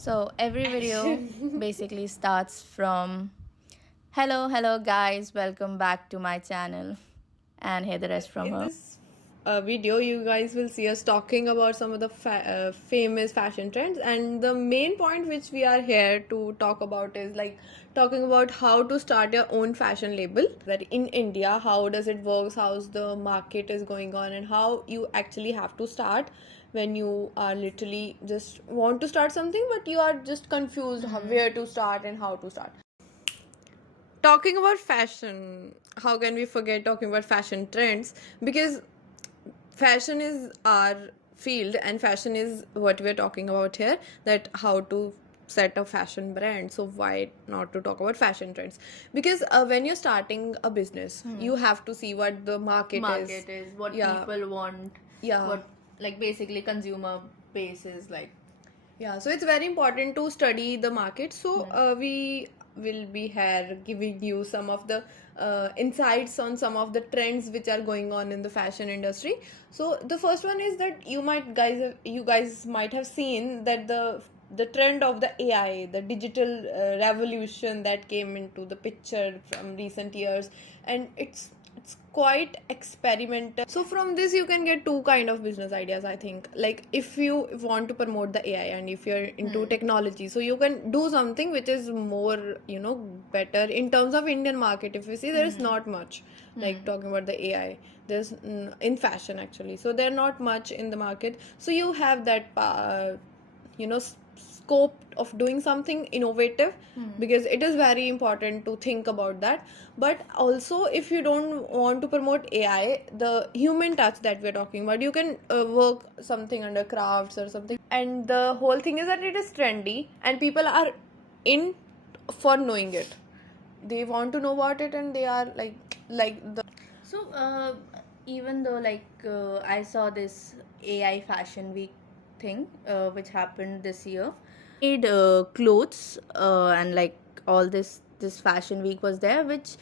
So every video basically starts from hello guys, welcome back to my channel, and hear the rest from In her. this video, you guys will see us talking about some of the famous fashion trends, and the main point which we are here to talk about is like talking about how to start your own fashion label. That in India, how does it work? How's the market is going on, and how you actually have to start when you are literally just want to start something, but you are just confused where to start and how to start. Talking about fashion, how can we forget talking about fashion trends? Because fashion is our field and fashion is what we're talking about here, that how to set a fashion brand. So why not to talk about fashion trends? Because when you're starting a business, you have to see what the market Is what Yeah. people want, Yeah. what like basically consumer base is like. Yeah, so it's very important to study the market. So we will be here giving you some of the insights on some of the trends which are going on in the fashion industry. So the first one is that you guys might have seen that the trend of the AI, the digital revolution that came into the picture from recent years, and it's quite experimental. So from this you can get two kind of business ideas, I think. Like if you want to promote the AI and if you're into technology, so you can do something which is more better in terms of Indian market. If you see, there is not much like talking about the AI. There's in fashion actually, so they're not much in the market. So you have that scope of doing something innovative, because it is very important to think about that. But also, if you don't want to promote AI, the human touch that we're talking about, you can work something under crafts or something. And the whole thing is that it is trendy and people are in for knowing it. They want to know about it and they are like the So even though I saw this AI Fashion Week thing which happened this year, made clothes and like all this fashion week was there, which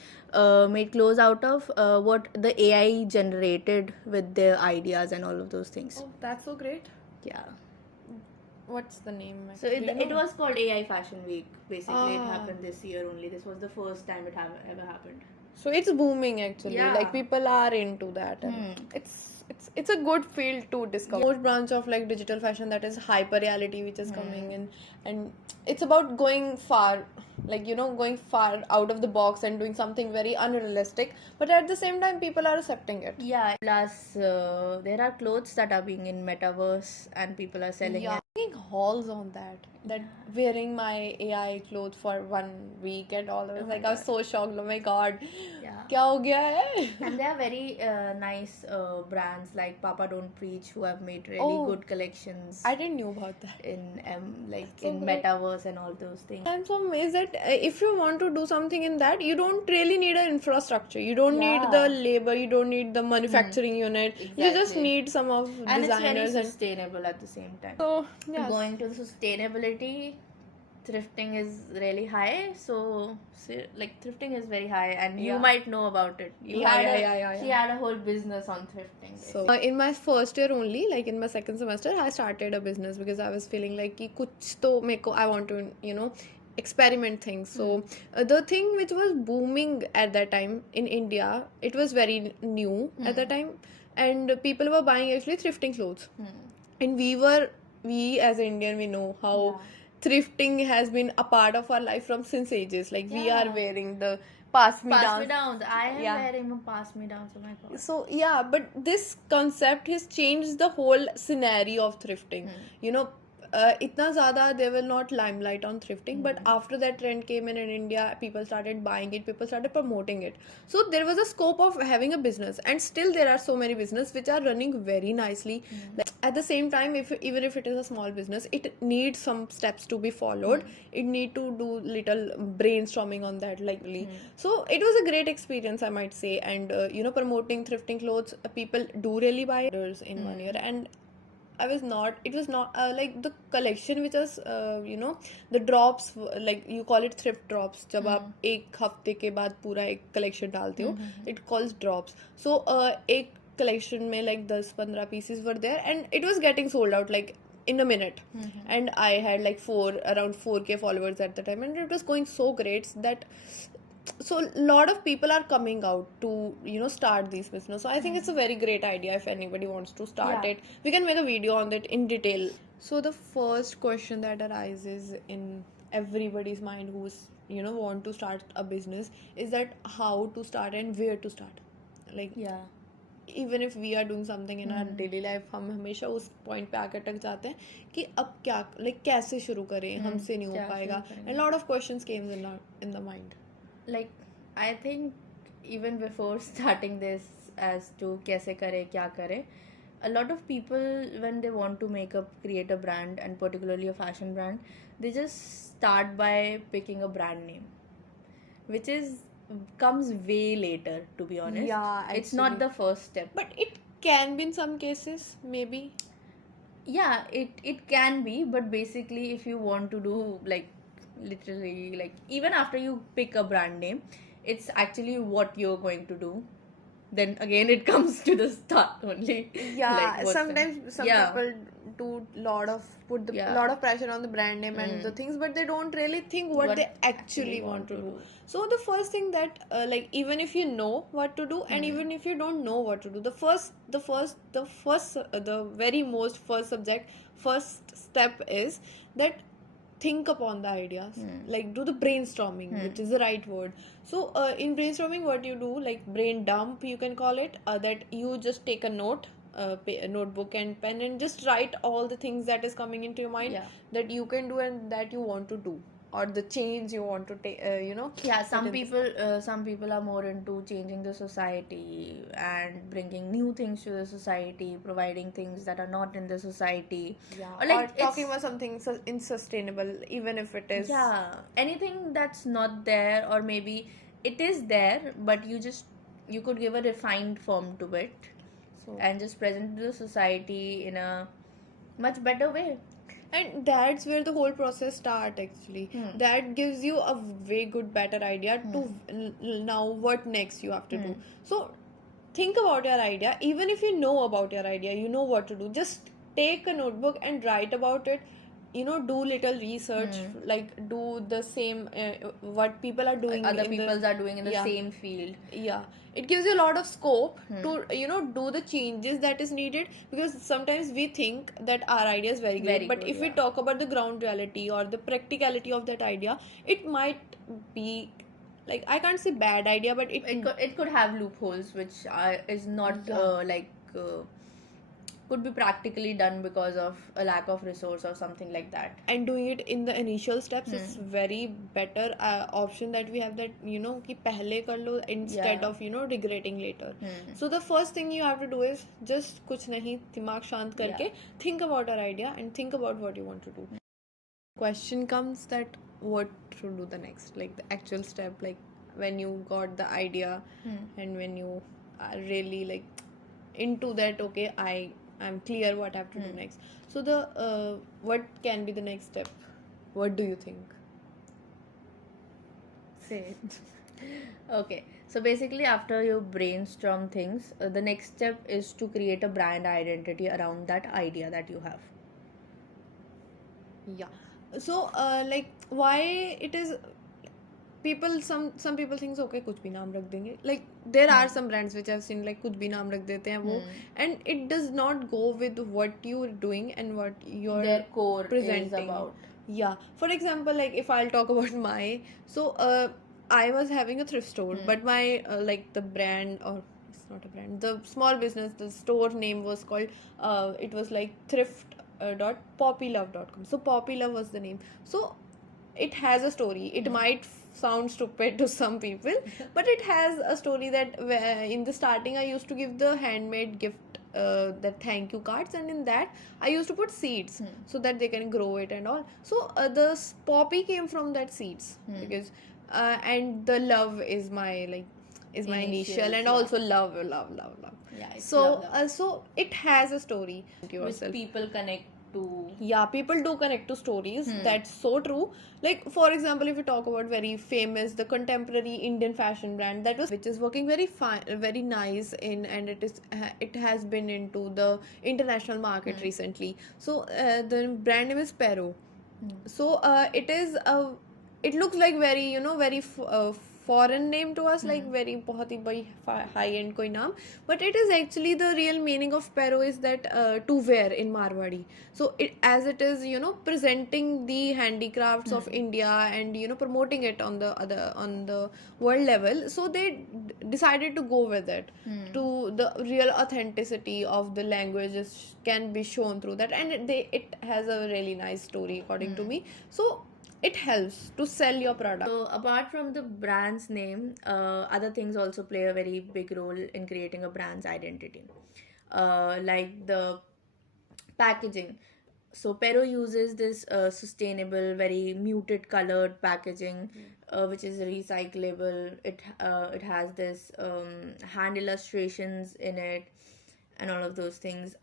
made clothes out of what the AI generated with their ideas and all of those things. Oh, that's so great. Yeah. What's the name? So it was called AI Fashion Week. Basically, it happened this year only. This was the first time it ever happened. So it's booming actually. Yeah. Like people are into that, and it's a good field to discover. More branch of like digital fashion, that is hyper reality, which is coming in, and it's about going far, going far out of the box and doing something very unrealistic. But at the same time, people are accepting it. Yeah. Plus, there are clothes that are being in metaverse, and people are selling it. Making hauls on that wearing my AI clothes for 1 week and all. I was I was so shocked. Oh my god, Yeah. क्या हो गया है? And there are very nice brands like Papa Don't Preach who have made really good collections I didn't know about that. in so in great. metaverse and all those things. I'm so amazed that if you want to do something in that, you don't really need an infrastructure. You don't need the labor. You don't need the manufacturing unit. You just Exactly. need some of And it's very designers and sustainable at the same time. so yeah. Going to the sustainability, thrifting is really high. So like thrifting is very high, and you might know about it. She had a whole business on thrifting. So in my first year only, like in my second semester, I started a business because I was feeling like कि कुछ तो मेरे को I want to experiment things. So the thing which was booming at that time in India, it was very new at that time, and people were buying actually thrifting clothes. And we as Indian, we know how thrifting has been a part of our life from since ages. Like we are wearing the pass me down. I am wearing a pass me down. So my god. So yeah, but this concept has changed the whole scenario of thrifting. Itna zyada they will not limelight on thrifting, but after that trend came in India, people started buying it, people started promoting it. So there was a scope of having a business, and still there are so many business which are running very nicely. Like at the same time, even if it is a small business, it needs some steps to be followed. It need to do little brainstorming on that, So it was a great experience, I might say, and promoting thrifting clothes, people do really buy orders in 1 year. And it was not like the collection which was the drops, like you call it thrift drops, जब आप एक हफ्ते के बाद पूरा एक collection डालते हो, it calls drops. So एक collection में like 10-15 pieces were there and it was getting sold out like in a minute. And I had like around 4K followers at the time, and it was going so great that so a lot of people are coming out to start these business. So I think it's a very great idea. If anybody wants to start Yeah. it, we can make a video on that in detail. So the first question that arises in everybody's mind who's want to start a business is that how to start and where to start. Like Yeah. Even if we are doing something in our daily life, हम हमेशा उस point पे आकर अटक जाते हैं कि अब क्या लाइक कैसे शुरू करें, हमसे नहीं हो क्या पाएगा. शुरू एंड करेंगे? Lot of questions came in the mind. Like, I think even before starting this as to कैसे करे क्या करे, a lot of people when they want to create a brand, and particularly a fashion brand, they just start by picking a brand name, which comes way later, to be honest. Yeah, it's not actually. the first step. But it can be in some cases, maybe. Yeah, it can be, but basically if you want to do like literally like even after you pick a brand name, it's actually what you're going to do. Then again it comes to the start only. Yeah, Like, what's the- sometimes some Yeah. people do put Yeah. lot of pressure on the brand name and the things, but they don't really think what they actually want to do. So the first thing that like even if you know what to do, and even if you don't know what to do, the very most first step is that think upon the ideas. Like do the brainstorming, which is the right word. So in brainstorming, what you do, like brain dump you can call it, that you just take a notebook and pen and just write all the things that is coming into your mind, Yeah. that you can do and that you want to do, or the change you want to take, Yeah, some it in- people are more into changing the society and bringing new things to the society, providing things that are not in the society. yeah, Or or like talking it's- about something insustainable, even if it is. Yeah, anything that's not there, or maybe it is there but you could give a refined form to it, So and just present to the society in a much better way. and that's where the whole process start actually. That gives you a way good better idea to now what next you have to do. So think about your idea. Even if you know about your idea, you know what to do, just take a notebook and write about it. Do little research, like do the same what people are doing, Other in the- peoples are doing in the Yeah. same field. Yeah, it gives you a lot of scope to do the changes that is needed, because sometimes we think that our idea is very great, Very but good, if we yeah. talk about the ground reality or the practicality of that idea, it might be like, I can't say bad idea, but It could have loopholes which is not Yeah. could be practically done because of a lack of resource or something like that. and doing it in the initial steps is very better option that we have, that कि पहले कर लो instead Yeah. of regretting later. So the first thing you have to do is just कुछ नहीं, दिमाग शांत करके think about your idea and think about what you want to do. Question comes that what to do the next, like the actual step, like when you got the idea and when you are really like into that, okay, I'm clear what I have to do next. So the what can be the next step? What do you think? Say it. Okay, so basically after you brainstorm things, the next step is to create a brand identity around that idea that you have. Yeah. So like why it is people, some people think okay कुछ भी नाम रख देंगे, like there are some brands which I've seen like कुछ भी नाम रख देते हैं वो, and it does not go with what you're doing and what you're Their core presenting is about. Yeah, for example, like if I'll talk about my, so I was having a thrift store, but my like the brand, or it's not a brand, the small business, the store name was called it was like thrift.poppylove.com. So poppylove was the name. So it has a story. It might sound stupid to some people, but it has a story that in the starting I used to give the handmade gift, the thank you cards, and in that I used to put seeds so that they can grow it and all. So the poppy came from that seeds, because and the love is my my initial, and yeah. also love. Yeah, it's So love. so it has a story Which people connect to. Yeah, people do connect to stories. That's so true. Like for example, if we talk about very famous, the contemporary Indian fashion brand that was which is working very fine, very nice in, and it has been into the international market recently. So the brand name is Pero. So it looks like very, very foreign name to us, like very बहुत ही बड़ी high end कोई नाम, but it is actually the real meaning of Pero is that to wear in Marwadi. So as it is, presenting the handicrafts of India and promoting it on the world level. So they decided to go with it, to the real authenticity of the languages can be shown through that, and it has a really nice story according to me. So it helps to sell your product. So apart from the brand's name, other things also play a very big role in creating a brand's identity. Like the packaging. So Pero uses this sustainable, very muted colored packaging, which is recyclable. It has this hand illustrations in it, and all of those things.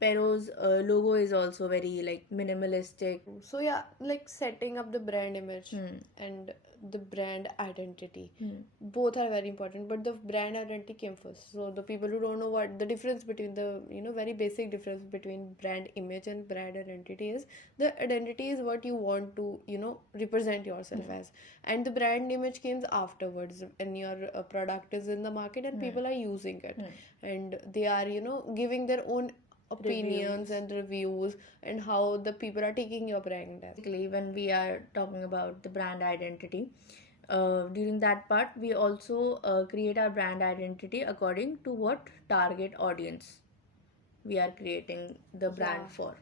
Pero's logo is also very like minimalistic. So yeah, like setting up the brand image and the brand identity, both are very important, but the brand identity came first. So the people who don't know what the difference between the, very basic difference between brand image and brand identity is, the identity is what you want to, represent yourself as, and the brand image comes afterwards when your product is in the market and people are using it, and they are, giving their own opinions and reviews, and how the people are taking your brand as. Basically, when we are talking about the brand identity, during that part, we also create our brand identity according to what target audience we are creating the brand for.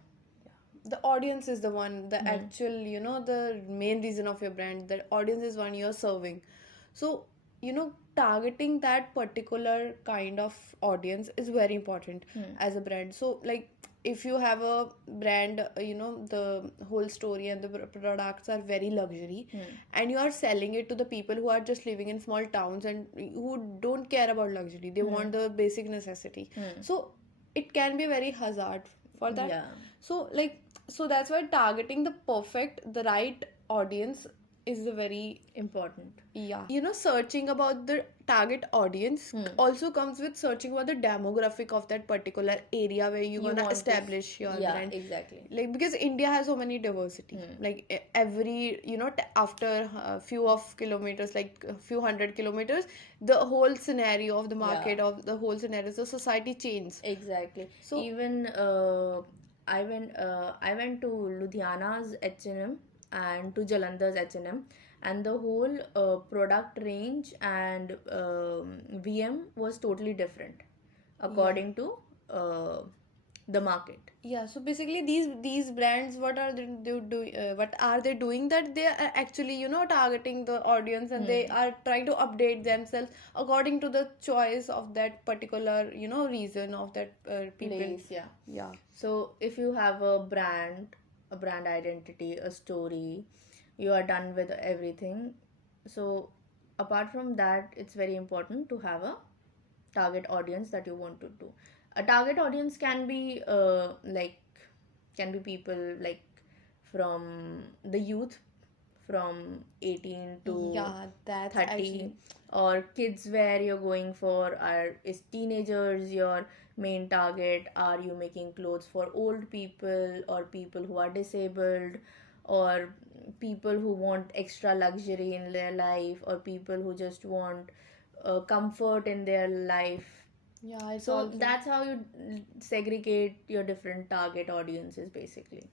The audience is the one, the actual, the main reason of your brand. The audience is one you're serving. So, targeting that particular kind of audience is very important as a brand. So, like, if you have a brand, the whole story and the products are very luxury, and you are selling it to the people who are just living in small towns and who don't care about luxury, they want the basic necessity. So, it can be very hazard for that. Yeah. So that's why targeting the right audience is the very Important. searching about the target audience also comes with searching about the demographic of that particular area where you want to establish your brand. Exactly. Like, because India has so many diversity, like every after a few of kilometers, like a few 100 kilometers, the whole scenario of the market, of the whole scenario, the society changes. Exactly. So Even I went to Ludhiana's H&M and to Jalandhar's H&M, and the whole product range and VM was totally different according to the market. yeah, so basically these brands, what are they doing, that they are actually targeting the audience, and they are trying to update themselves according to the choice of that particular reason of that people. Place, yeah. So if you have a brand identity, a story, you are done with everything. So apart from that, it's very important to have a target audience that you want to do. A target audience can be people like from the youth from 18 to Yeah, that's 30, actually or kids where you're going for is teenagers your main target. Are you making clothes for old people or people who are disabled, or people who want extra luxury in their life, or people who just want comfort in their life? yeah, it's So also that's how you segregate your different target audiences basically.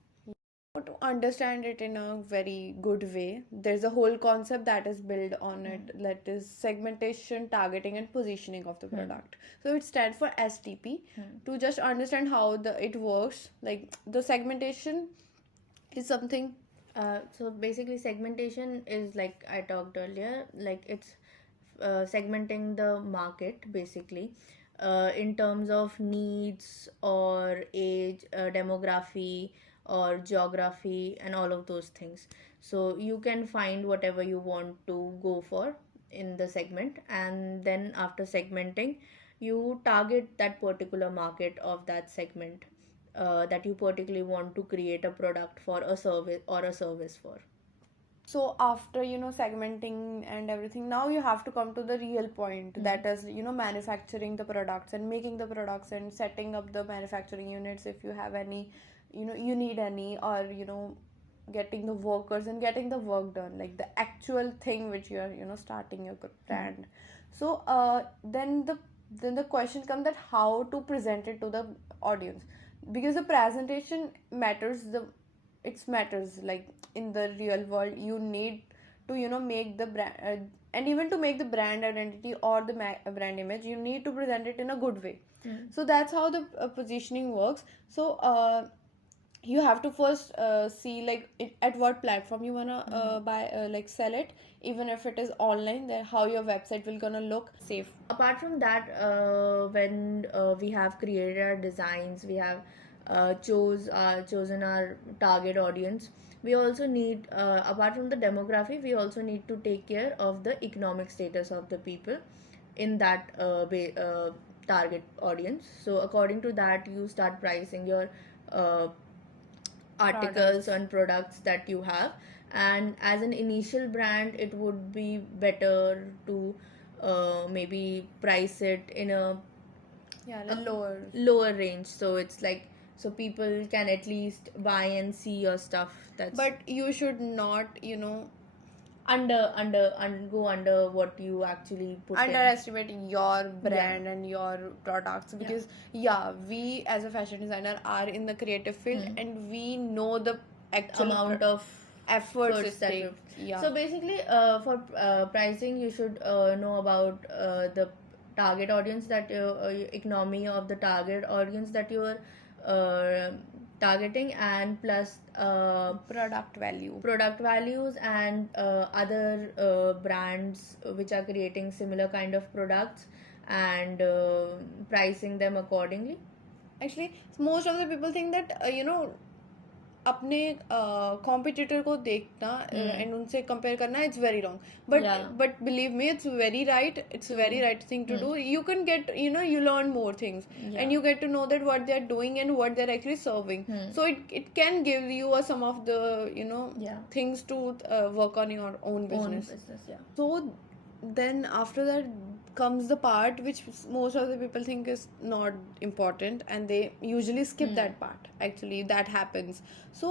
to understand it in a very good way. There's a whole concept that is built on it, that is segmentation, targeting, and positioning of the product. So it stands for STP. To just understand how it works, like the segmentation is something. So basically segmentation is, like I talked earlier, like it's segmenting the market basically in terms of needs or age, demography or geography and all of those things. So you can find whatever you want to go for in the segment, and then after segmenting you target that particular market of that segment that you particularly want to create a product for, a service or a service for. So after, segmenting and everything, now you have to come to the real point, that is, manufacturing the products and making the products and setting up the manufacturing units if you have any, you need any, or getting the workers and getting the work done, like the actual thing which you are, starting your brand. So then the question comes that how to present it to the audience, because the presentation matters, it matters, like in the real world you need to make the brand, and even to make the brand identity or the brand image, you need to present it in a good way. So that's how the positioning works. So you have to first see, like, at what platform you wanna buy, like, sell it, even if it is online, then how your website will gonna look safe. Apart from that, when we have created our designs, we have chosen our target audience, we also need, apart from the demography, we also need to take care of the economic status of the people in that target audience. So according to that, you start pricing your articles and products that you have. And as an initial brand, it would be better to maybe price it in a lower range, so it's like, so people can at least buy and see your stuff. That's, but you should not go under what you actually put in. underestimate your brand and your products, because we as a fashion designer are in the creative field, and we know the actual amount of efforts efforts it that takes. so basically, for pricing, you should know about the target audience, that economy of the target audience that you are targeting, and plus product values, and other brands which are creating similar kind of products, and pricing them accordingly. Actually, most of the people think that अपने competitor को देखना and उनसे compare करना, it's very wrong, but believe me, it's very right thing to do. You can get, you learn more things, and you get to know that what they're doing and what they're actually serving. So it can give you some of the things to work on your own business. So then after that comes the part which most of the people think is not important, and they usually skip that part. Actually, that happens. So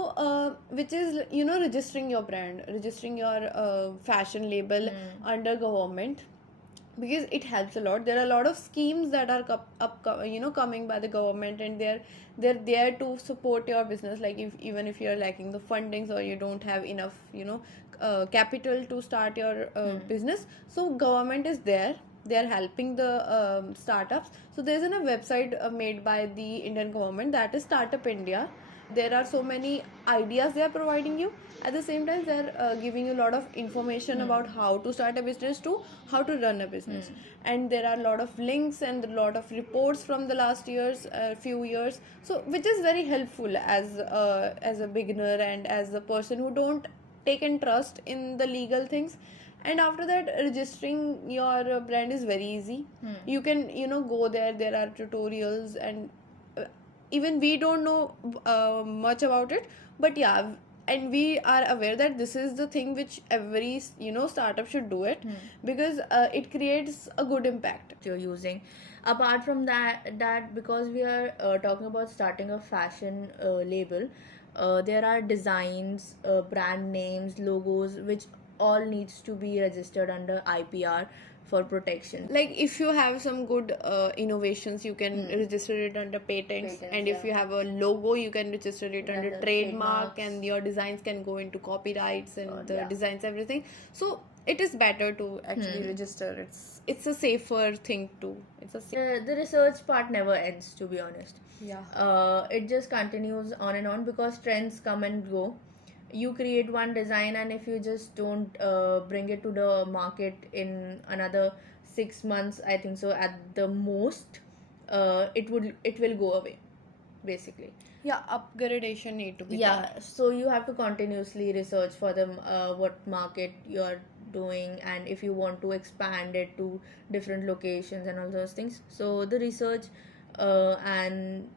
which is, registering your brand, registering your fashion label under government, because it helps a lot. There are a lot of schemes that are coming by the government, and they're there to support your business, like even if you're lacking the fundings, or you don't have enough capital to start your business. So government is there, they are helping the startups. So there's a website made by the Indian government, that is Startup India. There are so many ideas they are providing you. At the same time, they're giving you a lot of information about how to start a business to how to run a business. And there are a lot of links and a lot of reports from the last few years, so which is very helpful as a beginner and as a person who don't take and trust in the legal things. And after that, registering your brand is very easy. You can go there are tutorials, and even we don't know much about it, but and we are aware that this is the thing which every startup should do it, because it creates a good impact you're using. Apart from that because we are talking about starting a fashion label, there are designs, brand names, logos, which all needs to be registered under IPR for protection. Like if you have some good innovations, you can register it under patents, and if you have a logo, you can register it under trademark, and your designs can go into copyrights and the designs, everything. So it is better to actually register. It's a safer thing to. The research part never ends, to be honest. It just continues on and on, because trends come and go. You create one design, and if you just don't bring it to the market in another 6 months, I think so, at the most, it will go away, basically. Upgradation need to be done. So you have to continuously research for the what market you're doing, and if you want to expand it to different locations and all those things. So the research and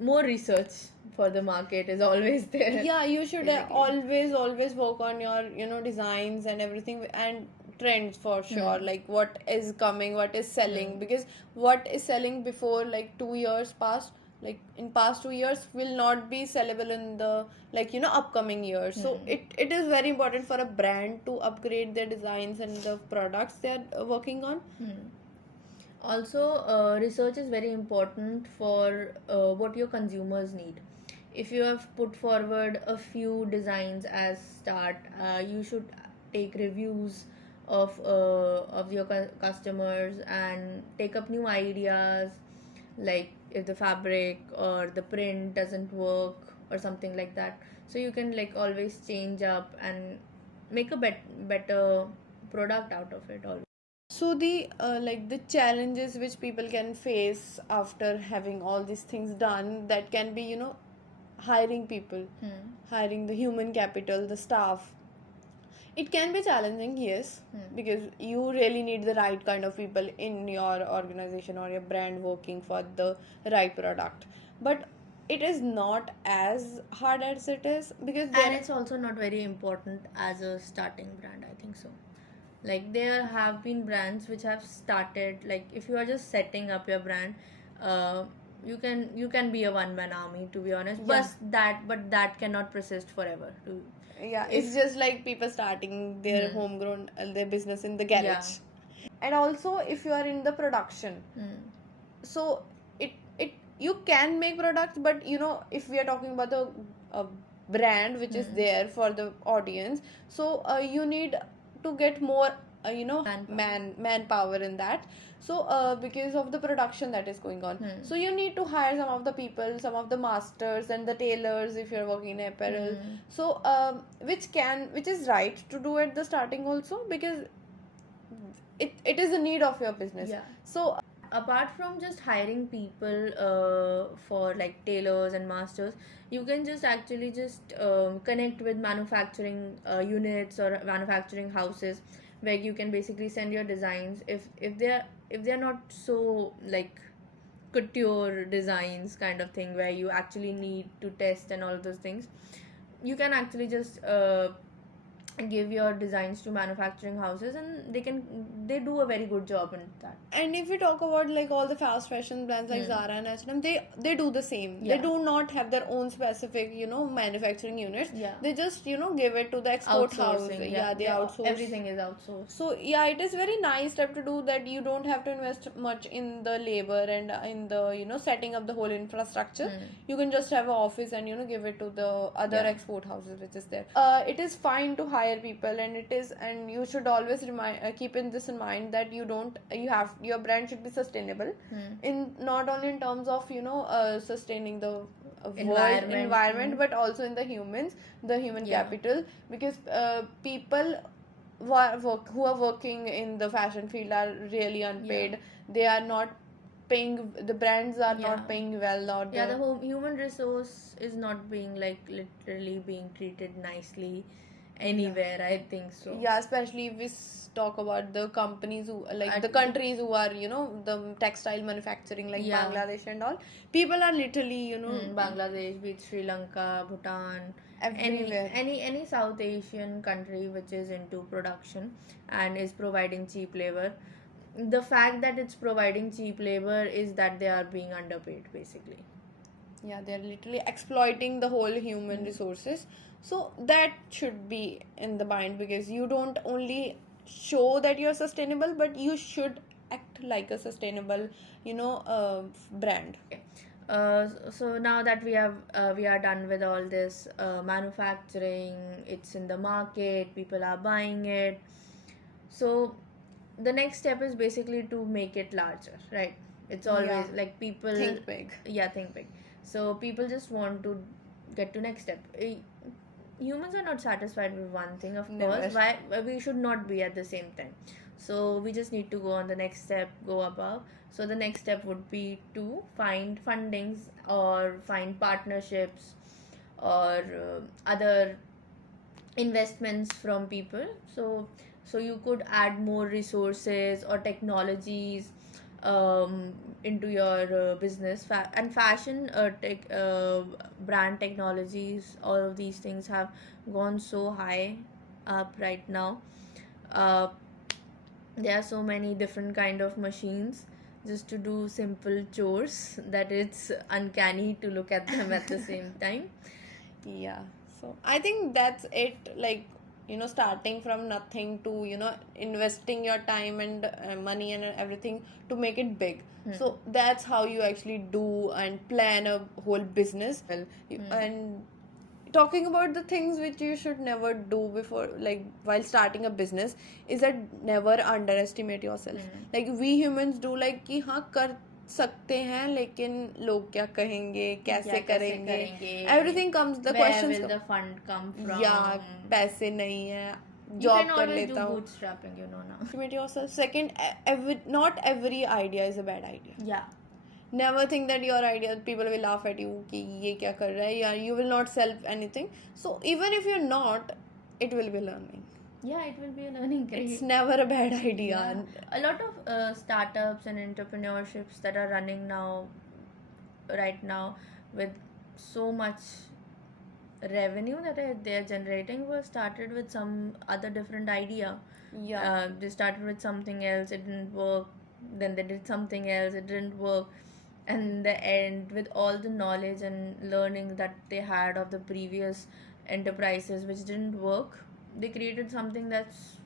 more research for the market is always there. Yeah, you should basically. always work on your designs and everything, and trends for sure, like what is coming, what is selling, because what is selling before like 2 years past, like in past 2 years, will not be sellable in the like upcoming years. So it is very important for a brand to upgrade their designs and the products they are working on. Also, research is very important for what your consumers need. If you have put forward a few designs as start, you should take reviews of your customers and take up new ideas, like if the fabric or the print doesn't work or something like that. So you can like always change up and make a better product out of it. Always. So the like the challenges which people can face after having all these things done, that can be hiring people, hiring the human capital, the staff. It can be challenging, yes, because you really need the right kind of people in your organization or your brand working for the right product. But it is not as hard as it is, because And it's also not very important as a starting brand, I think so. Like there have been brands which have started, like if you are just setting up your brand, uh, you can be a one man army, to be honest. But that cannot persist forever. Yeah, it's just like people starting their homegrown their business in the garage. And also if you are in the production, so it you can make products, but if we are talking about the brand which is there for the audience, so you need to get more manpower in that. So because of the production that is going on, so you need to hire some of the people, some of the masters and the tailors if you're working in apparel. So which is right to do at the starting also, because it is a need of your business. Yeah. So Apart from just hiring people for like tailors and masters, you can just actually just connect with manufacturing units or manufacturing houses, where you can basically send your designs. If they're not so like couture designs kind of thing, where you actually need to test and all of those things, you can actually just give your designs to manufacturing houses, and they do a very good job in that. and if we talk about like all the fast fashion brands like Zara and H&M, they do the same. They Yeah. do not have their own specific manufacturing units. Yeah. They just give it to the export house. Outsourcing, Yeah, they outsource. Everything is outsourced. So yeah, it is very nice step to do that. You don't have to invest much in the labor and in the setting up the whole infrastructure. You can just have an office and give it to the other export houses which is there. It is fine to hire people, and you should always keep this in mind, that your brand should be sustainable, in not only in terms of sustaining the environment, but also in the human capital, because people who are working in the fashion field are really unpaid. They are not paying, the brands are not paying well, or the human resource is not being like literally being treated nicely anywhere. I think so. Yeah, especially if we talk about the companies who like the countries who are the textile manufacturing, like Bangladesh and all. People are literally Bangladesh, be it Sri Lanka, Bhutan, everywhere. any South Asian country which is into production and is providing cheap labor. The fact that it's providing cheap labor is that they are being underpaid, basically. Yeah, they're literally exploiting the whole human resources. So that should be in the mind, because you don't only show that you're sustainable, but you should act like a sustainable brand. So now that we are done with all this manufacturing, it's in the market, people are buying it. So the next step is basically to make it larger, right? It's always like people think big. Yeah, think big. So people just want to get to next step. Humans are not satisfied with one thing, of course. Why we should not be at the same time. So we just need to go on the next step, go above. So the next step would be to find fundings or find partnerships or other investments from people. So you could add more resources or technologies into your business. And fashion brand technologies, all of these things have gone so high up right now. uh, there are so many different kind of machines just to do simple chores that it's uncanny to look at them at the same time. Yeah, so I think that's it. Like, starting from nothing to, investing your time and money and everything to make it big. So that's how you actually do and plan a whole business. Well, and talking about the things which you should never do before, like while starting a business, is that never underestimate yourself. Like we humans do, like कि हाँ कर सकते हैं लेकिन लोग क्या कहेंगे, कैसे क्या कैसे करेंगे, करेंगे, everything comes, the where questions will the fund come from? yeah, पैसे नहीं है, You जॉब can कर always do लेता हूँ. bootstrapping, you know now. Underestimate yourself. Second, not every idea is a bad idea. Yeah. Never think that your idea, people will laugh at you कि ये क्या कर रहा है, या you will not sell anything. So even if you're not, it will be learning. Yeah, it will be a learning curve. It's never a bad idea. Yeah. A lot of startups and entrepreneurships that are running now, right now, with so much revenue that they are generating, were started with some other different idea. Yeah. They started with something else, it didn't work. Then they did something else, it didn't work. And in the end, with all the knowledge and learning that they had of the previous enterprises which didn't work, they created something that's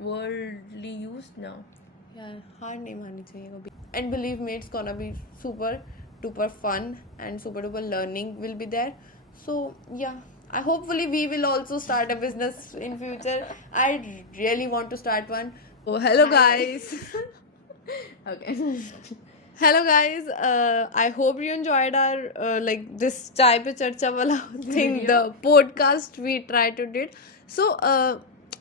worldly used now. Yeah, हार नहीं माननी चाहिए कभी. And believe me, it's gonna be super duper fun and super duper learning will be there. So yeah, hopefully we will also start a business in future. I really want to start one. Oh, hello guys. Okay. Hello guys, I hope you enjoyed our like this chai pe charcha wala thing, the podcast we tried to did. So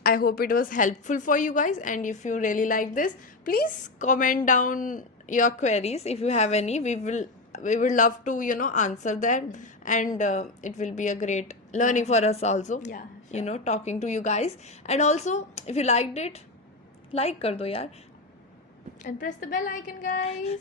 I hope it was helpful for you guys, and if you really like this, please comment down your queries if you have any. We would love to answer them, and it will be a great learning for us also. Yeah, sure. Talking to you guys, and also if you liked it, like kar do yaar. And press the bell icon, guys.